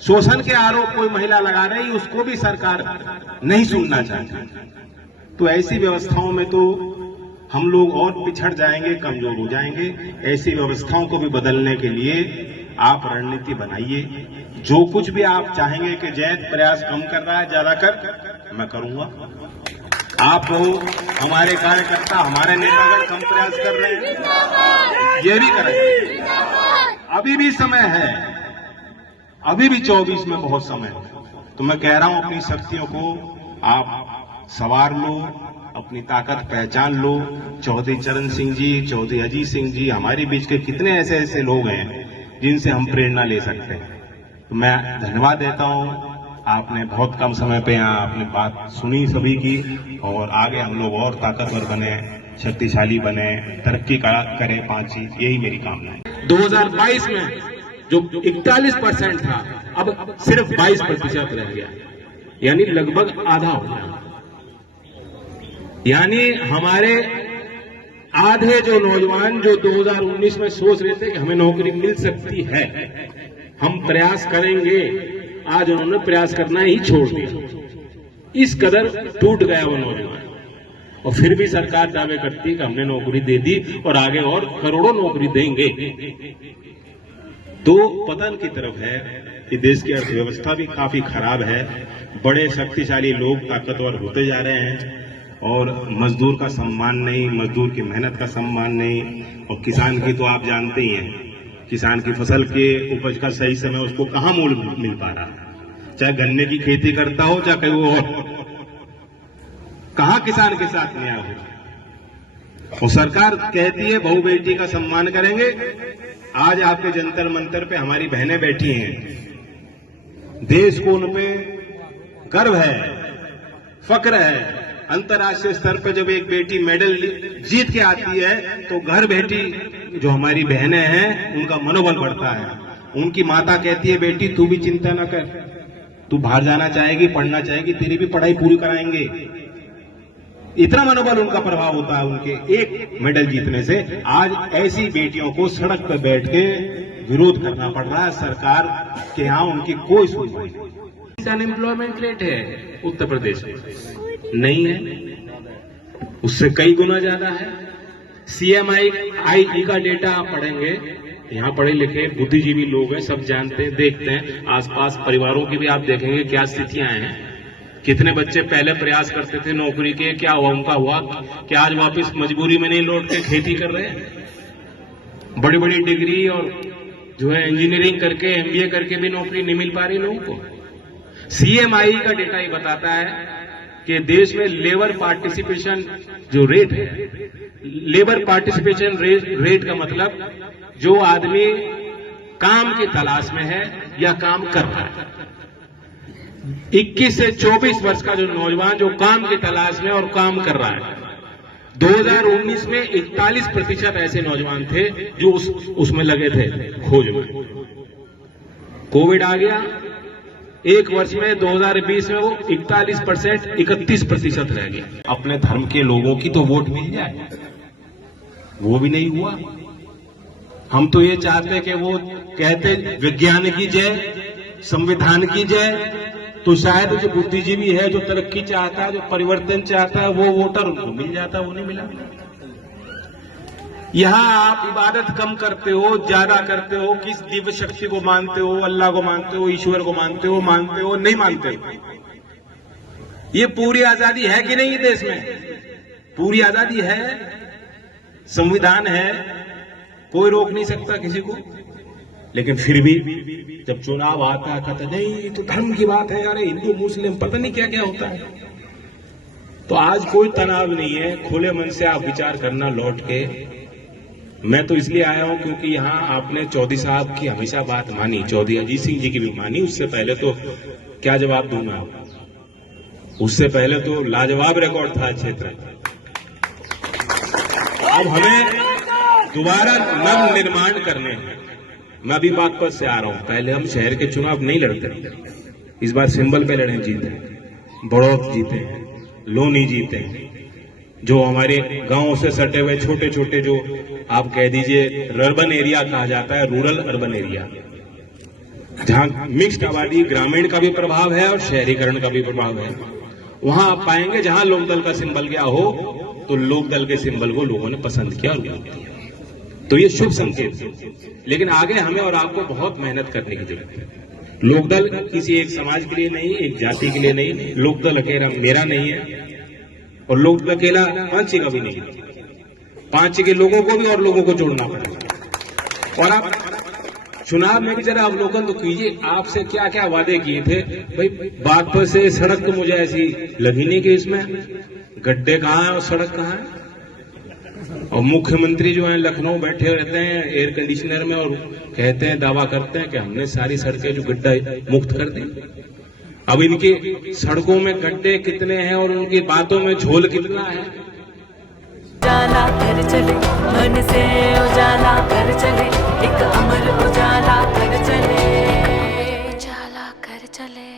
शोषण के आरोप कोई महिला लगा रही, उसको भी सरकार नहीं सुनना चाहती। तो ऐसी व्यवस्थाओं में तो हम लोग और पिछड़ जाएंगे, कमजोर हो जाएंगे। ऐसी व्यवस्थाओं को भी बदलने के लिए आप रणनीति बनाइए। जो कुछ भी आप चाहेंगे कि जैत प्रयास कम कर रहा है, ज्यादा कर, मैं करूंगा। आप लोग हमारे कार्यकर्ता, हमारे नेतागण कम प्रयास कर रहे हैं, ये भी करेंगे। अभी भी समय है, अभी भी 24 में बहुत समय है। तो मैं कह रहा हूं, अपनी शक्तियों को आप सवार लो, अपनी ताकत पहचान लो। चौधरी चरण सिंह जी, चौधरी अजीत सिंह जी, हमारे बीच के कितने ऐसे ऐसे लोग हैं जिनसे हम प्रेरणा ले सकते हैं। तो मैं धन्यवाद देता हूं। आपने बहुत कम समय पे यहाँ आपने बात सुनी सभी की, और आगे हम लोग और ताकतवर बने, शक्तिशाली बने, तरक्की करें। 5 चीज, यही मेरी कामना है। 2022 में जो 41% था, अब सिर्फ 22% रह गया, यानी लगभग आधा हो गया। यानी हमारे आधे जो नौजवान जो 2019 में सोच रहे थे कि हमें नौकरी मिल सकती है, हम प्रयास करेंगे, आज उन्होंने प्रयास करना ही छोड़ दिया। इस कदर टूट गया वो नौजवान। और फिर भी सरकार दावे करती है कि हमने नौकरी दे दी और आगे और करोड़ों नौकरी देंगे। तो पतन की तरफ है कि देश की अर्थव्यवस्था भी काफी खराब है। बड़े शक्तिशाली लोग ताकतवर होते जा रहे हैं और मजदूर का सम्मान नहीं, मजदूर की मेहनत का सम्मान नहीं। और किसान की तो आप जानते ही हैं, किसान की फसल के उपज का सही समय उसको कहां मूल्य मिल पा रहा है। चाहे गन्ने की खेती करता हो, चाहे कोई और, कहां किसान के साथ न्याय हो। और सरकार कहती है बहू बेटी का सम्मान करेंगे। आज आपके जंतर मंतर पे हमारी बहनें बैठी हैं, देश को उन पे गर्व है, फक्र है। अंतर्राष्ट्रीय स्तर पर जब एक बेटी मेडल जीत के आती है तो घर बेटी जो हमारी बहनें हैं उनका मनोबल बढ़ता है। उनकी माता कहती है, बेटी तू भी चिंता न कर, तू बाहर जाना चाहेगी, पढ़ना चाहेगी, तेरी भी पढ़ाई पूरी कराएंगे। इतना मनोबल उनका प्रभाव होता है उनके एक मेडल जीतने से। आज ऐसी बेटियों को सड़क पर बैठ के विरोध करना पड़ रहा है। सरकार के यहाँ उनकी कोई सुनवाई नहीं। अनएम्प्लॉयमेंट रेट है उत्तर प्रदेश में, नहीं है, उससे कई गुना ज्यादा है। CMI का डेटा आप पढ़ेंगे, यहाँ पढ़े लिखे बुद्धिजीवी लोग हैं, सब जानते हैं, देखते हैं। आसपास परिवारों की भी आप देखेंगे क्या स्थितियां हैं। कितने बच्चे पहले प्रयास करते थे नौकरी के, क्या हुआ उनका, हुआ क्या आज वापस मजबूरी में नहीं लौट के खेती कर रहे हैं। बड़ी बड़ी डिग्री और जो है इंजीनियरिंग करके, MBA करके भी नौकरी नहीं मिल पा रही लोगों को। CMI का डेटा ये बताता है कि देश में लेबर पार्टिसिपेशन जो रेट है, लेबर पार्टिसिपेशन रेट का मतलब जो आदमी काम की तलाश में है या काम कर रहा है। 21 से 24 वर्ष का जो नौजवान जो काम की तलाश में और काम कर रहा है, 2019 में 41% ऐसे नौजवान थे जो उसमें लगे थे खोज में। कोविड आ गया, एक वर्ष में 2020 में वो 31% रह गया। अपने धर्म के लोगों की तो वोट मिल जाए, वो भी नहीं हुआ। हम तो ये चाहते कि वो कहते विज्ञान की जय, संविधान की जय, तो शायद जो बुद्धिजीवी है, जो तरक्की चाहता है, जो परिवर्तन चाहता है, वो वोटर उनको मिल जाता, वो नहीं मिला। यहां आप इबादत कम करते हो, ज्यादा करते हो, किस दिव्य शक्ति को मानते हो, अल्लाह को मानते हो, ईश्वर को मानते हो, नहीं मानते हो। ये पूरी आजादी है कि नहीं देश में? पूरी आजादी है, संविधान है, कोई रोक नहीं सकता किसी को। लेकिन फिर भी जब चुनाव आता है कहते नहीं तो धर्म की बात है, यार हिंदू मुस्लिम पता नहीं क्या क्या होता है। तो आज कोई तनाव नहीं है, खुले मन से आप विचार करना लौट के। मैं तो इसलिए आया हूं क्योंकि यहाँ आपने चौधरी साहब की हमेशा बात मानी, चौधरी अजीत सिंह जी की भी मानी। उससे पहले तो क्या जवाब दूं मैं, उससे पहले तो लाजवाब रिकॉर्ड था क्षेत्र। अब हमें दोबारा नव निर्माण करने हैं। मैं अभी बागपत से आ रहा हूं, पहले हम शहर के चुनाव नहीं लड़ते, इस बार सिंबल पे लड़े, जीते, बड़ौत जीते, लोनी जीते, जो हमारे गांवों से सटे हुए छोटे छोटे जो आप कह दीजिए अर्बन एरिया कहा जाता है, रूरल अर्बन एरिया, जहां मिक्स्ड आबादी, ग्रामीण का भी प्रभाव है और शहरीकरण का भी प्रभाव है, वहां आप पाएंगे जहां लोकदल का सिंबल गया हो तो लोकदल के सिंबल को लोगों ने पसंद किया और वोट दिया। तो ये शुभ संकेत है। लेकिन आगे हमें और आपको बहुत मेहनत करने की जरूरत है। लोकदल किसी एक समाज के लिए नहीं, एक जाति के लिए नहीं, लोकदल अकेला मेरा नहीं है और लोकदल अकेला पांची का भी नहीं है। पांची के लोगों को भी और लोगों को जोड़ना पड़ेगा। और आप चुनाव में भी जरा अवलोकन तो कीजिए, आपसे क्या क्या वादे किए थे भाई। बागपत से सड़क तो मुझे ऐसी लगी नहीं कि इसमें गड्ढे कहाँ है और सड़क कहाँ है। और मुख्यमंत्री जो है लखनऊ बैठे रहते हैं एयर कंडीशनर में और कहते हैं, दावा करते हैं कि हमने सारी सड़कें जो गड्ढा मुक्त कर दी। अब इनकी सड़कों में गड्ढे कितने हैं और उनकी बातों में झोल कितना है। उजाला कर चले, मन से उजाला कर चले, एक अमर उजाला कर चले, उजाला कर चले।